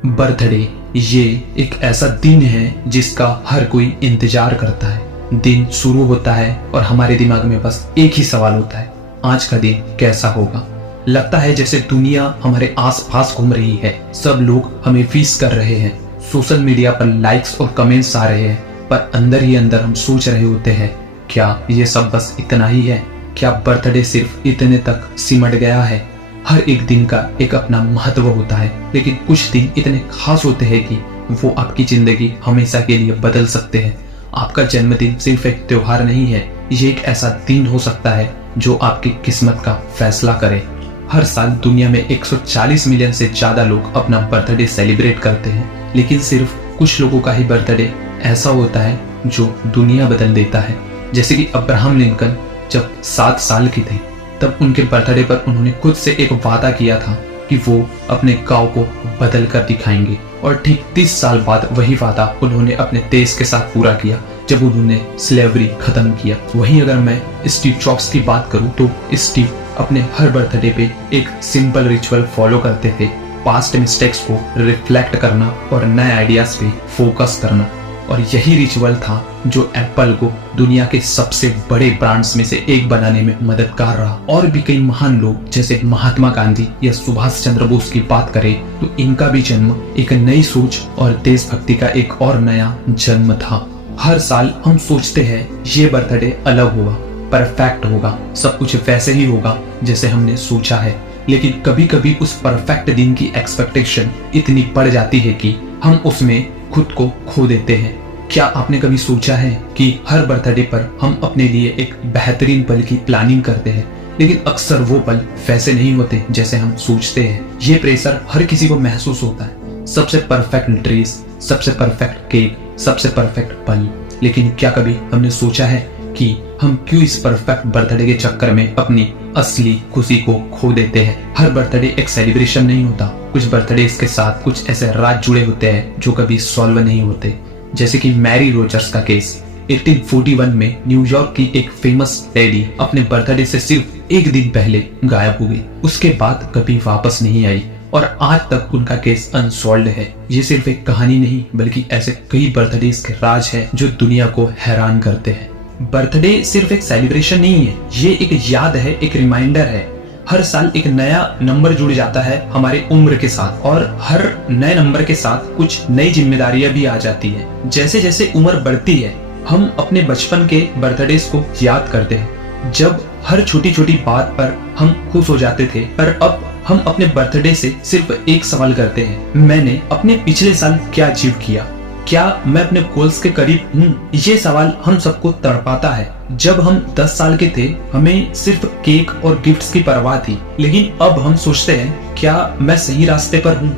Birthday ये एक ऐसा दिन है जिसका हर कोई इंतजार करता है। दिन शुरू होता है और हमारे दिमाग में बस एक ही सवाल होता है, आज का दिन कैसा होगा। लगता है जैसे दुनिया हमारे आसपास घूम रही है, सब लोग हमें विश कर रहे हैं, सोशल मीडिया पर लाइक्स और कमेंट्स आ रहे हैं, पर अंदर ही अंदर हम सोच रहे होते हैं, क्या ये सब बस इतना ही है? क्या बर्थडे सिर्फ इतने तक सिमट गया है? हर एक दिन का एक अपना महत्व होता है, लेकिन कुछ दिन इतने खास होते हैं कि वो आपकी जिंदगी हमेशा के लिए बदल सकते हैं। आपका जन्मदिन सिर्फ एक त्योहार नहीं है, ये एक ऐसा दिन हो सकता है जो आपकी किस्मत का फैसला करे। हर साल दुनिया में 140 मिलियन से ज्यादा लोग अपना बर्थडे सेलिब्रेट करते हैं, लेकिन सिर्फ कुछ लोगों का ही बर्थडे ऐसा होता है जो दुनिया बदल देता है। जैसे कि अब्राहम लिंकन जब 7 साल के थे, तब उनके बर्थडे पर उन्होंने खुद से एक वादा किया था कि वो अपने गांव को बदल कर दिखाएंगे, और ठीक 30 साल बाद वही वादा उन्होंने अपने देश के साथ पूरा किया जब उन्होंने स्लेवरी खत्म किया। वहीं अगर मैं स्टीव जॉब्स की बात करूं तो स्टीव अपने हर बर्थडे पे एक सिंपल रिचुअल फॉलो करते थे, पास्ट मिस्टेक्स को रिफ्लेक्ट करना और नए आइडियाज पे फोकस करना। और यही रिचुअल था जो एप्पल को दुनिया के सबसे बड़े ब्रांड्स में से एक बनाने में मददगार रहा। और भी कई महान लोग जैसे महात्मा गांधी या सुभाष चंद्र बोस की बात करें तो इनका भी जन्म एक नई सोच और देशभक्ति का एक और नया जन्म था। हर साल हम सोचते हैं ये बर्थडे अलग होगा, परफेक्ट होगा, सब कुछ वैसे ही होगा जैसे हमने सोचा है, लेकिन कभी कभी उस परफेक्ट दिन की एक्सपेक्टेशन इतनी बढ़ जाती है कि हम उसमें खुद को खो देते हैं। क्या आपने कभी सोचा है कि हर बर्थडे पर हम अपने लिए एक बेहतरीन पल की प्लानिंग करते हैं, लेकिन अक्सर वो पल वैसे नहीं होते जैसे हम सोचते हैं। ये प्रेशर हर किसी को महसूस होता है, सबसे परफेक्ट ड्रेस, सबसे परफेक्ट केक, सबसे परफेक्ट पल। लेकिन क्या कभी हमने सोचा है कि हम क्यों इस परफेक्ट बर्थडे के चक्कर में अपनी असली खुशी को खो देते हैं? हर बर्थडे एक सेलिब्रेशन नहीं होता, कुछ बर्थडे के साथ कुछ ऐसे राज जुड़े होते हैं जो कभी सॉल्व नहीं होते। जैसे कि मैरी रोजर्स का केस। 1841 में न्यूयॉर्क की एक फेमस लेडी अपने बर्थडे से सिर्फ एक दिन पहले गायब हो गई, उसके बाद कभी वापस नहीं आई और आज तक उनका केस अनसॉल्व्ड है। ये सिर्फ एक कहानी नहीं बल्कि ऐसे कई बर्थडे के राज हैं जो दुनिया को हैरान करते हैं। बर्थडे सिर्फ एक सेलिब्रेशन नहीं है, ये एक याद है, एक रिमाइंडर है। हर साल एक नया नंबर जुड़ जाता है हमारी उम्र के साथ, और हर नए नंबर के साथ कुछ नई जिम्मेदारियां भी आ जाती है। जैसे जैसे उम्र बढ़ती है हम अपने बचपन के बर्थडे को याद करते हैं, जब हर छोटी छोटी बात पर हम खुश हो जाते थे। पर अब हम अपने बर्थडे से सिर्फ एक सवाल करते हैं, मैंने अपने पिछले साल क्या अचीव किया? क्या मैं अपने गोल्स के करीब हूँ? ये सवाल हम सबको तड़पाता है। जब हम 10 साल के थे हमें सिर्फ केक और गिफ्ट्स की परवाह थी, लेकिन अब हम सोचते हैं, क्या मैं सही रास्ते पर हूँ?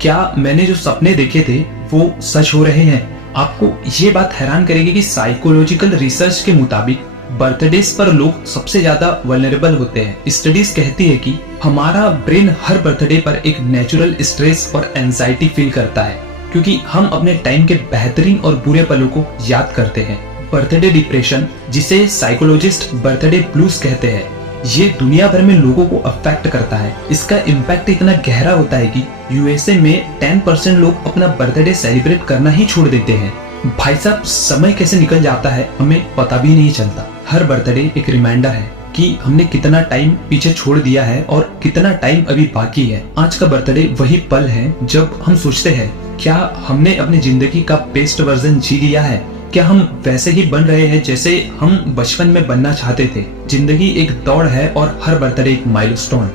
क्या मैंने जो सपने देखे थे वो सच हो रहे हैं? आपको ये बात हैरान करेगी कि साइकोलॉजिकल रिसर्च के मुताबिक बर्थडेज पर लोग सबसे ज्यादा वल्नरेबल होते हैं। स्टडीज कहती है कि हमारा ब्रेन हर बर्थडे पर एक नेचुरल स्ट्रेस और एंजाइटी फील करता है, क्योंकि हम अपने टाइम के बेहतरीन और बुरे पलों को याद करते हैं। बर्थडे डिप्रेशन, जिसे साइकोलॉजिस्ट बर्थडे ब्लूज कहते हैं, ये दुनिया भर में लोगों को अफेक्ट करता है। इसका इम्पैक्ट इतना गहरा होता है कि यूएसए में 10% लोग अपना बर्थडे सेलिब्रेट करना ही छोड़ देते हैं। भाई साहब, समय कैसे निकल जाता है हमें पता भी नहीं चलता। हर बर्थडे एक रिमाइंडर है कि हमने कितना टाइम पीछे छोड़ दिया है और कितना टाइम अभी बाकी है। आज का बर्थडे वही पल है जब हम सोचते हैं, क्या हमने अपनी जिंदगी का बेस्ट वर्जन जी लिया है? क्या हम वैसे ही बन रहे हैं जैसे हम बचपन में बनना चाहते थे? जिंदगी एक दौड़ है और हर बर्थडे एक माइलस्टोन।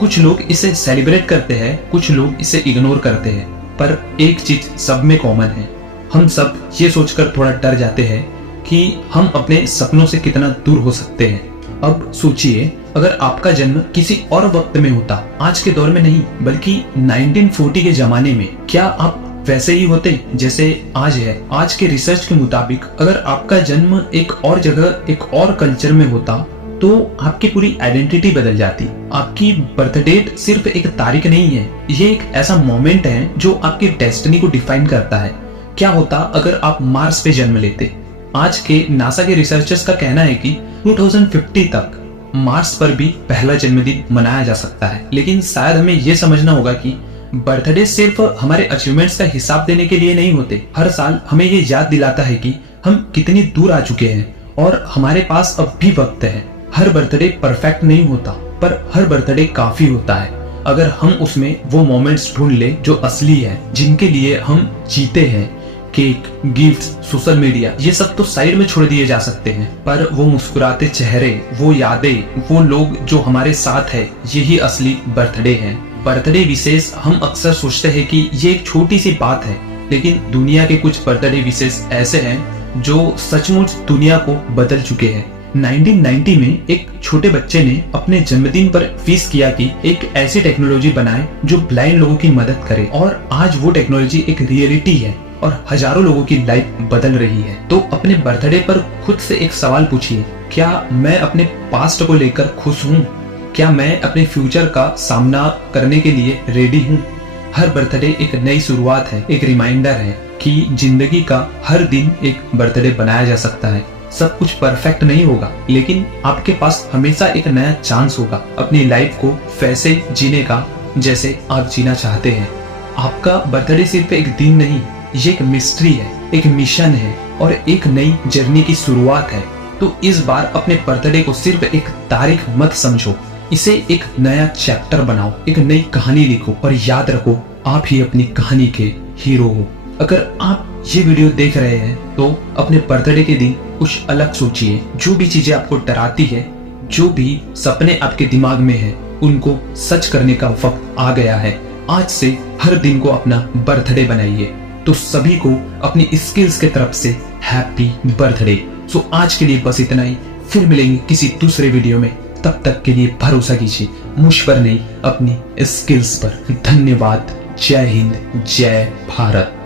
कुछ लोग इसे सेलिब्रेट करते हैं, कुछ लोग इसे इग्नोर करते हैं, पर एक चीज सब में कॉमन है, हम सब ये सोचकर थोड़ा डर जाते हैं कि हम अपने सपनों से कितना दूर हो सकते हैं। अब सोचिए, अगर आपका जन्म किसी और वक्त में होता, आज के दौर में नहीं बल्कि 1940 के जमाने में, क्या आप वैसे ही होते जैसे आज है? आज के रिसर्च के मुताबिक अगर आपका जन्म एक और जगह, एक और कल्चर में होता तो आपकी पूरी आइडेंटिटी बदल जाती। आपकी बर्थ डेट सिर्फ एक तारीख नहीं है, ये एक ऐसा मोमेंट है जो आपकी डेस्टिनी को डिफाइन करता है। क्या होता अगर आप मार्स पे जन्म लेते? आज के नासा के रिसर्चर्स का कहना है कि 2050 तक मार्स पर भी पहला जन्मदिन मनाया जा सकता है, लेकिन शायद हमें यह समझना होगा कि बर्थडे सिर्फ हमारे अचीवमेंट्स का हिसाब देने के लिए नहीं होते। हर साल हमें ये याद दिलाता है कि हम कितनी दूर आ चुके हैं और हमारे पास अब भी वक्त है। हर बर्थडे परफेक्ट नहीं होता, पर हर बर्थडे काफी होता है अगर हम उसमें वो मोमेंट्स ढूंढ ले जो असली है, जिनके लिए हम जीते हैं। केक, गिफ्ट्स, सोशल मीडिया, ये सब तो साइड में छोड़ दिए जा सकते हैं, पर वो मुस्कुराते चेहरे, वो यादें, वो लोग जो हमारे साथ है, यही असली बर्थडे है। बर्थडे विशेष हम अक्सर सोचते हैं कि ये एक छोटी सी बात है, लेकिन दुनिया के कुछ बर्थडे विशेष ऐसे हैं जो सचमुच दुनिया को बदल चुके हैं। 1990 में एक छोटे बच्चे ने अपने जन्मदिन पर विश किया कि एक ऐसी टेक्नोलॉजी बनाए जो ब्लाइंड लोगों की मदद करे, और आज वो टेक्नोलॉजी एक रियलिटी है और हजारों लोगों की लाइफ बदल रही है। तो अपने बर्थडे पर खुद से एक सवाल पूछिए, क्या मैं अपने पास्ट को लेकर खुश हूँ? क्या मैं अपने फ्यूचर का सामना करने के लिए रेडी हूँ? हर बर्थडे एक नई शुरुआत है, एक रिमाइंडर है कि जिंदगी का हर दिन एक बर्थडे बनाया जा सकता है। सब कुछ परफेक्ट नहीं होगा, लेकिन आपके पास हमेशा एक नया चांस होगा अपनी लाइफ को वैसे जीने का जैसे आप जीना चाहते हैं। आपका बर्थडे सिर्फ एक दिन नहीं, ये एक मिस्ट्री है, एक मिशन है और एक नई जर्नी की शुरुआत है। तो इस बार अपने बर्थडे को सिर्फ एक तारीख मत समझो, इसे एक नया चैप्टर बनाओ, एक नई कहानी लिखो और याद रखो आप ही अपनी कहानी के हीरो हो। अगर आप ये वीडियो देख रहे हैं तो अपने बर्थडे के दिन कुछ अलग सोचिए। जो भी चीजें आपको डराती है, जो भी सपने आपके दिमाग में है, उनको सच करने का वक्त आ गया है। आज से हर दिन को अपना बर्थडे बनाइए। तो सभी को अपनी स्किल्स की तरफ से हैप्पी बर्थडे। सो आज के लिए बस इतना ही, फिर मिलेंगे किसी दूसरे वीडियो में। तब तक के लिए भरोसा कीजिए मुझ पर नहीं, अपनी स्किल्स पर। धन्यवाद। जय हिंद, जय भारत।